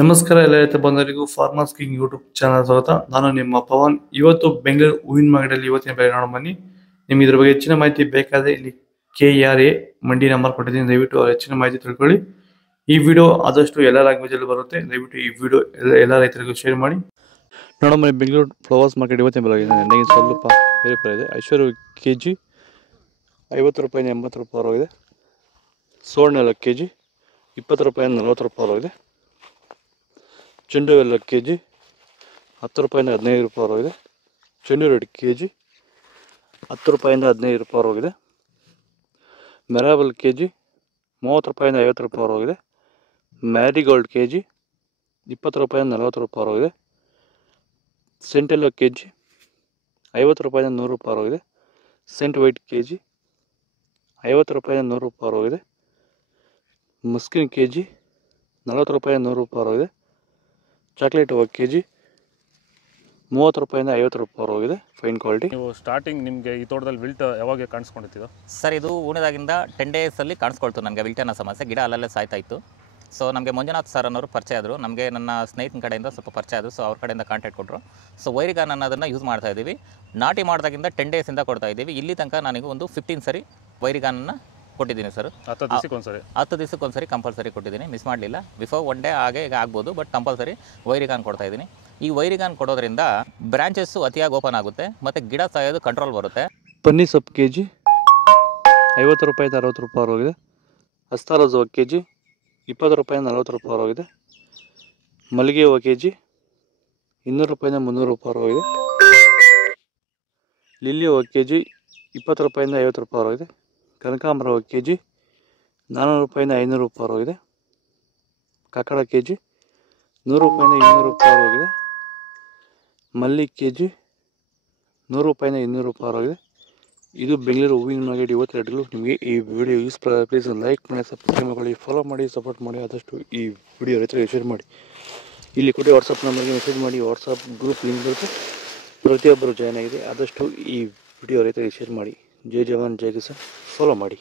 ನಮಸ್ಕಾರ ಎಲ್ಲ ರೈತ ಬಂಧುಗಳಿಗೂ ಫಾರ್ಮರ್ಸ್ ಕಿಂಗ್ ಯೂಟ್ಯೂಬ್ ಚಾನಲ್ ಸ್ವಾಗತ. ನಾನು ನಿಮ್ಮ ಪವನ್. ಇವತ್ತು ಬೆಂಗಳೂರು ಹೂವಿನ ಮಾರ್ಕೆಟಲ್ಲಿ ಇವತ್ತಿನ ಬೆಲೆ ನೋಡೋಣ ಬನ್ನಿ. ನಿಮ್ಗೆ ಇದ್ರ ಬಗ್ಗೆ ಹೆಚ್ಚಿನ ಮಾಹಿತಿ ಬೇಕಾದ್ರೆ ಇಲ್ಲಿ KRA ಮಂಡಿ ನಂಬರ್ ಕೊಟ್ಟಿದ್ದೀನಿ, ದಯವಿಟ್ಟು ಹೆಚ್ಚಿನ ಮಾಹಿತಿ ತಿಳ್ಕೊಳ್ಳಿ. ಈ ವಿಡಿಯೋ ಆದಷ್ಟು ಎಲ್ಲ ಲ್ಯಾಂಗ್ವೇಜ್ ಅಲ್ಲಿ ಬರುತ್ತೆ, ದಯವಿಟ್ಟು ಈ ವಿಡಿಯೋ ಎಲ್ಲ ರೈತರಿಗೂ ಶೇರ್ ಮಾಡಿ. ನೋಡೋಣ ಬೆಂಗಳೂರು ಫ್ಲವರ್ಸ್ ಮಾರ್ಕೆಟ್ ಇವತ್ತಿನ ಬೆಲೆ ನನಗೆ ಸ್ವಲ್ಪ ಏರುಪೇರು ಇದೆ. ಐಶ್ವರ್ಯ KG 50 ರೂಪಾಯಿಂದ 80 ರೂಪಾಯಿ ಹೋಗಿದೆ. ಸುವರ್ಣ ಎಲ್ಲ KG 20 ರೂಪಾಯಿಂದ 40 ರೂಪಾಯಿ ಹೋಗಿದೆ. ಚೆಂಡು ಎಲ್ಲ KG 10 ರೂಪಾಯಿಂದ 15 ರೂಪಾಯಿ ಹೋಗಿದೆ. ಚೆಂಡು ರೆಡ್ KG 10 ರೂಪಾಯಿಂದ 15 ರೂಪಾಯಿ ಹೋಗಿದೆ. ಮೆರಾಬಲ್ KG 30 ರೂಪಾಯಿಂದ 50 ರೂಪಾಯಿ ಹೋಗಿದೆ. ಮ್ಯಾರಿಗೋಲ್ಡ್ KG 20 ರೂಪಾಯಿಂದ 40 ರೂಪಾಯಿ ಹೋಗಿದೆ. ಸೆಂಟೆಲ್ಲೋ KG 50 ರೂಪಾಯಿಂದ 100 ರೂಪಾಯಿ ಹೋಗಿದೆ. ಸೆಂಟ್ ವೈಟ್ KG 50 ರೂಪಾಯಿಂದ 100 ರೂಪಾಯಿ ಹೋಗಿದೆ. ಮಸ್ಕಿನ್ KG 40 ರೂಪಾಯಿಂದ 100 ರೂಪಾಯಿ ಹೋಗಿದೆ. ಚಾಕ್ಲೇಟ್ KG 30 ರೂಪಾಯಿಂದ 50 ರೂಪಾಯಿ ಹೋಗಿದೆ. Fine quality. ನೀವು ಸ್ಟಾರ್ಟಿಂಗ್ ನಿಮಗೆ ಈ ತೋಟದಲ್ಲಿ ವಿಲ್ಟ್ ಯಾವಾಗ ಕಾಣಿಸ್ಕೊಂಡಿತ್ತು ಸರ್? ಇದು ಹೂಣಿದಾಗಿಂದ 10 ಡೇಸಲ್ಲಿ ಕಾಣಿಸ್ಕೊಳ್ತು ನನಗೆ ವಿಲ್ಟ್ ಅನ್ನೋ ಸಮಸ್ಯೆ. ಗಿಡ ಅಲ್ಲಲ್ಲೇ ಸಾಯ್ತಾ ಇತ್ತು. ಸೊ ನಮಗೆ ಮಂಜುನಾಥ್ ಸರ್ ಅನ್ನೋರು ಪರಿಚಯ ಆದರು, ನಮಗೆ ನನ್ನ ಸ್ನೇಹಿತನ ಕಡೆಯಿಂದ ಸ್ವಲ್ಪ ಪರಿಚಯ ಆದರು. ಸೊ ಅವ್ರ ಕಡೆಯಿಂದ ಕಾಂಟ್ಯಾಕ್ಟ್ ಕೊಟ್ಟರು. ಸೊ ವೈರಿಗಾನ್ ಅನ್ನೋದನ್ನು ಯೂಸ್ ಮಾಡ್ತಾ ಇದ್ದೀವಿ. ನಾಟಿ ಮಾಡಿದಾಗಿಂದ 10 ಡೇಸಿಂದ ಕೊಡ್ತಾ ಇದ್ದೀವಿ. ಇಲ್ಲಿ ತನಕ ನನಗೆ ಒಂದು 15 ಸರಿ ವೈರಿಗಾನನ್ನು ಕೊಟ್ಟಿದ್ದೀನಿ ಸರ್. 10 ದಿವಸಕ್ಕೆ ಒಂದ್ಸರಿ ಕಂಪಲ್ಸರಿ ಕೊಟ್ಟಿದ್ದೀನಿ, ಮಿಸ್ ಮಾಡಲಿಲ್ಲ. ಬಿಫೋರ್ 1 ಡೇ ಹಾಗೆ ಈಗ ಆಗ್ಬೋದು, ಬಟ್ ಕಂಪಲ್ಸರಿ ವೈರಿಗಾನ್ ಕೊಡ್ತಾ ಇದ್ದೀನಿ. ಈ ವೈರಿಗಾನ್ ಕೊಡೋದ್ರಿಂದ ಬ್ರಾಂಚಸ್ಸು ಅತಿಯಾಗಿ ಓಪನ್ ಆಗುತ್ತೆ ಮತ್ತು ಗಿಡ ಸಾಯೋದು ಕಂಟ್ರೋಲ್ ಬರುತ್ತೆ. ಪನ್ನಿ ಸೊಪ್ಪು KG 50 ರೂಪಾಯಿಂದ 60 ರೂಪಾಯಿ ಹೋಗಿದೆ. ಅಸ್ತಾರೋಸ್ ಹೂವು KG 20 ರೂಪಾಯಿಂದ 40 ರೂಪಾಯಿ ಹೋಗಿದೆ. ಮಲ್ಲಿಗೆ ಹೂವು KG 200 ರೂಪಾಯಿಂದ 300 ರೂಪಾಯಿ ಹೋಗಿದೆ. ಲಿಲ್ಲಿ ಹೂವು KG 20 ರೂಪಾಯಿಂದ 50 ರೂಪಾಯಿ ಹೋಗಿದೆ. ಕನಕಾಂಬರ ಹೂವು KG 400 ರೂಪಾಯಿಂದ 500 ರೂಪಾಯಿ ಹೋಗಿದೆ. ಕಾಕಡ KG 100 ರೂಪಾಯಿಂದ 200 ರೂಪಾಯಿ ಹೋಗಿದೆ. ಮಲ್ಲಿ KG 100 ರೂಪಾಯಿಂದ 200 ರೂಪಾಯಿ ಹೋಗಿದೆ. ಇದು ಬೆಂಗಳೂರು ಹೂವಿನ ಮಾರ್ಕೆಟ್ ಇವತ್ತು ರೇಟ್ಗಳು. ನಿಮಗೆ ಈ ವಿಡಿಯೋ ಯೂಸ್ ಪ್ಲೀಸ್ ಲೈಕ್ ಮಾಡಿ, ಸಬ್ಸ್ಕ್ರೈಬ್ ಮಾಡಿ, ಫಾಲೋ ಮಾಡಿ, ಸಪೋರ್ಟ್ ಮಾಡಿ. ಆದಷ್ಟು ಈ ವಿಡಿಯೋ ರೈತರಿಗೆ ಶೇರ್ ಮಾಡಿ. ಇಲ್ಲಿ ಕೊಟ್ಟು ವಾಟ್ಸಪ್ ನಂಬರ್ಗೆ ಮೆಸೇಜ್ ಮಾಡಿ. ವಾಟ್ಸಪ್ ಗ್ರೂಪ್ ಲಿಂಕ್ ಬರುತ್ತೆ, ಪ್ರತಿಯೊಬ್ಬರು ಜಾಯ್ನ್ ಆಗಿದೆ. ಆದಷ್ಟು ಈ ವಿಡಿಯೋ ರೈತರಿಗೆ ಶೇರ್ ಮಾಡಿ. ಜೈ ಜವಾನ್ ಜೈ ಕಿಸಾನ್. ಫಾಲೋ ಮಾಡಿ.